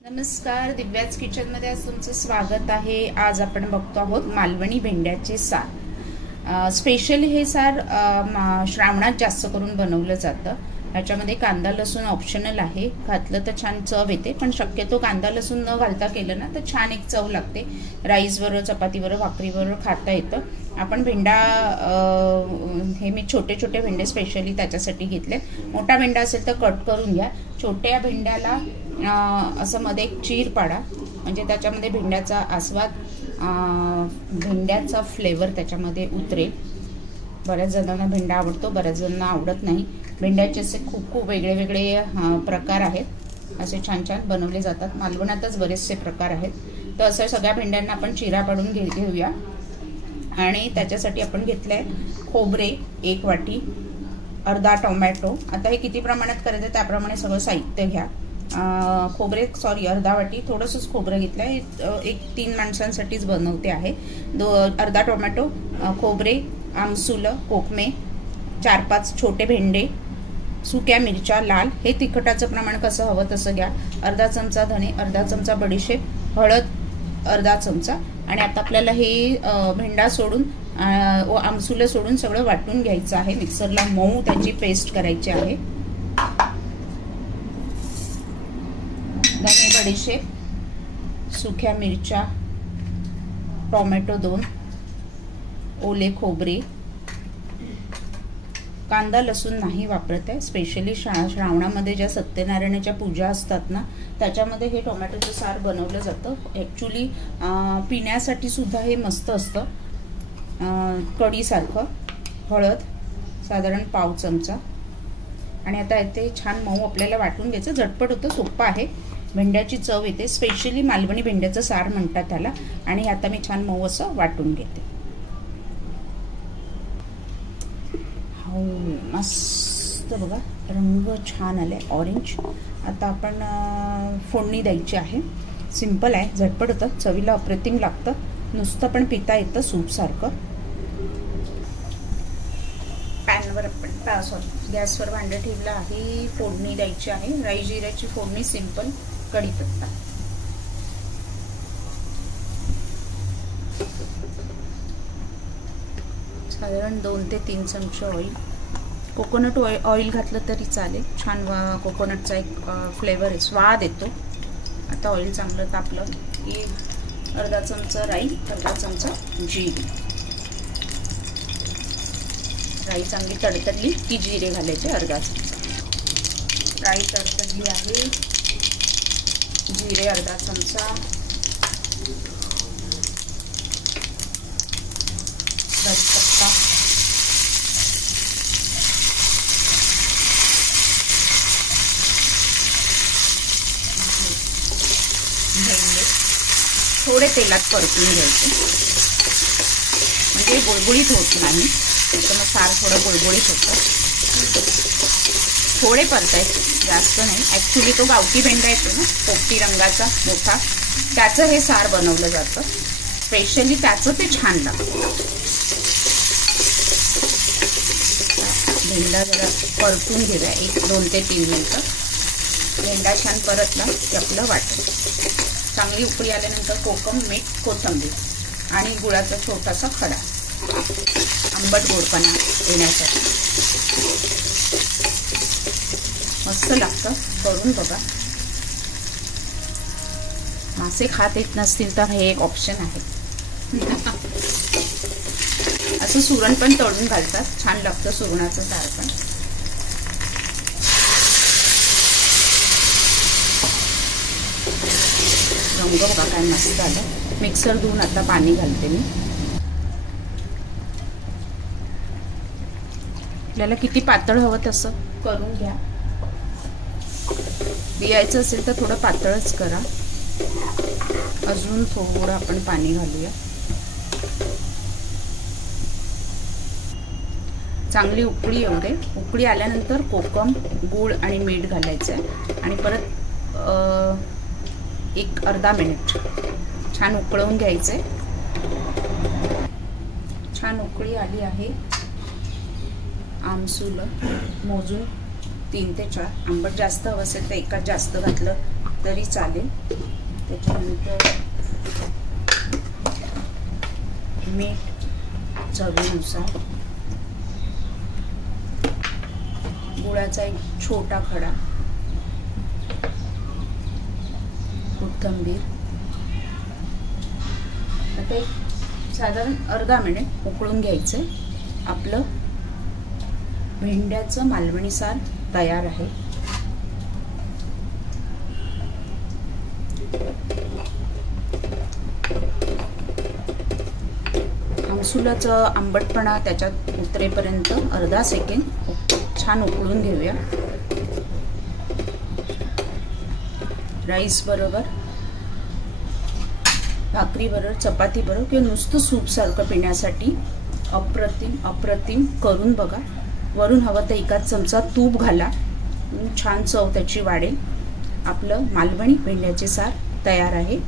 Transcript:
नमस्कार, दिव्याज किचन मध्ये आज तुमचं स्वागत आहे। आज आपण बघतो आहोत मालवणी भेंड्याचे सार। स्पेशल हे सार श्रावणात जास्त करून बनवलं जातं। याच्यामध्ये कांदा लसूण ऑप्शनल आहे, घातलं तर छान चव येते, पण शक्यतो कांदा लसूण न घालता केलं ना तर छान एक चव लागते। राईस बरोबर, चपाती बरोबर, भाकरी बरोबर खाता येतं। आपण भेंडा हे मी छोटे छोटे भेंडे स्पेशली त्याच्यासाठी घेतले। मोठा भेंडा असेल तर कट करून घ्या। छोट्या भेंड्याला असं मध्ये एक चीर पाडा, म्हणजे त्याच्यामध्ये भेंड्याचा आस्वाद, भेंड्याचा फ्लेवर त्याच्यामध्ये उतरेल। बऱ्याच जणांना भेंडा आवडतो, बऱ्याच जणांना आवडत नाही। भेंड्याचे असे खूप खूप वेगळे वेगळे प्रकार आहेत, असे छान छान बनवले जातात। मालवणातच बरेचसे प्रकार आहेत। तर असं सगळ्या भेंड्यांना आपण चिरा पाडून घेऊया। आणि त्याच्यासाठी आपण घेतलंय खोबरे 1 वाटी, अर्धा टोमॅटो। आता हे किती प्रमाणात करायचं त्याप्रमाणे सगळं साहित्य घ्या। खोबरे अर्धा वाटी, थोडंसंच खोबरं घेतलंय, 1-3 माणसांसाठीच बनवते आहे। अर्धा टोमॅटो, खोबरे, आमसूल, कोकमे, 4-5 छोटे भेंडे, सुक्या मिरच्या लाल। हे तिखटाचं प्रमाण कसं हवं तसं घ्या। अर्धा चमचा धणे, अर्धा चमचा बडीशेप, हळद अर्धा चमचा। आणि आता आपल्याला हे भेंडा सोडून आमसूल सोडून सगळं वाटून घ्यायचं आहे। मिक्सरला मऊ त्याची पेस्ट करायची आहे। धणे, बडीशेप, सुक्या मिरच्या, टोमॅटो 2, ओले खोबरे, कांदा लसूण नाही वापरत आहे। स्पेशली श्रावणामध्ये ज्या सत्यनारायणाच्या पूजा असतात ना त्याच्यामध्ये हे टोमॅटोचं सार बनवलं जातं। ॲक्च्युली पिण्यासाठी सुद्धा हे मस्त असतं, कढीसारखं। हळद साधारण पाव चमचा। आणि आता ते छान मऊ आपल्याला वाटून घ्यायचं। झटपट होतं, सोपं आहे, भेंड्याची चव येते। स्पेशली मालवणी भेंड्याचं सार म्हणतात त्याला। आणि आता मी छान मऊ असं वाटून घेते। हो, मस्त बघा, रंग छान आलाय ऑरेंज। आता आपण फोडणी द्यायची आहे। सिंपल आहे, झटपट होतं, चवीला अप्रतिम लागतं, नुसतं पण पिता येतं सूप सारखं। पॅनवर आपण गॅसवर भांडं ठेवलं आहे, फोडणी द्यायची आहे। राई जिऱ्याची फोडणी, सिंपल, कढीपत्ता, साधारण 2 ते 3 चमचे ऑइल। कोकोनट ऑइल घातलं तरी चालेल, छान कोकोनटचा एक फ्लेवर आहे, स्वाद येतो। आता ऑइल चांगलं तापलं की अर्धा चमचा राई, अर्धा चमचा जिरे। राई चांगली तडतडली की जिरे घालायचे अर्धा चमचा। राई तडतडली आहे, जिरे अर्धा चमचा, कढीपत्ता, भेंडे थोडे तेलात परतून घ्यायचे, म्हणजे गुळगुळीत होत नाही, तर मग सार थोडं गुळगुळीत होतं। थोडे परतायचे, जास्त नाही। ॲक्च्युली तो गावठी भेंडा येतो ना, पोपटी रंगाचा मोठा, त्याचं हे सार बनवलं जातं। स्पेशली त्याचं ते छान लागतं। भेंडा जरा परतून घेऊया 1-2 ते 3 मिनिटं। भेंडा छान परतला की आपलं वाटण। चांगली उकळी आल्यानंतर कोकम, मीठ, कोथिंबीर आणि गुळाचा छोटासा खडा, आंबट गोडपणा येण्यासाठी। मस्त लागतं, करून बघा। मासे खात येत नसतील तर हे एक ऑप्शन आहे। असं सुरण पण तळून घालतात, छान लागतं सुरणाचं सार पण। रंग बघा काय मस्त आलं। मिक्सर धुवून आता पाणी घालते मी। आपल्याला किती पातळ हवं तसं करून घ्या। द्यायचं असेल तर थोडं पातळच करा. अजून थोडं आपण पाणी घालूया. चांगली उकळी येऊ दे. उकळी आल्यानंतर कोकम, गूळ आणि मीठ घालायचं आहे आणि परत एक अर्धा मिनिट छान उकळवून घ्यायचं आहे. छान उकळी आली आहे. आमसूल मोजून 3 ते 4. आंबट जास्त हवं असेल तर एकाच जास्त घातलं तरी चालेल. त्याच्यानंतर मीठ चवीनुसार, गुळाचा एक छोटा खडा, कोथिंबीर. आता एक साधारण अर्धा मिनिट उकळून घ्यायचं. आपलं भेंड्याचं मालवणी सार तयार आहे. आमसुलाचं आंबटपणा त्याच्यात उतरेपर्यंत अर्धा सेकंद छान उकळून घेऊया. राईस बरोबर, भाकरी बरोबर, चपाती बरोबर किंवा नुसतं सूप सारखं पिण्यासाठी अप्रतिम करून बघा. वरून हवं तर एकाच चमचा तूप घाला, छान चव त्याची वाढेल. आपलं मालवणी भेंड्याचे सार तयार आहे.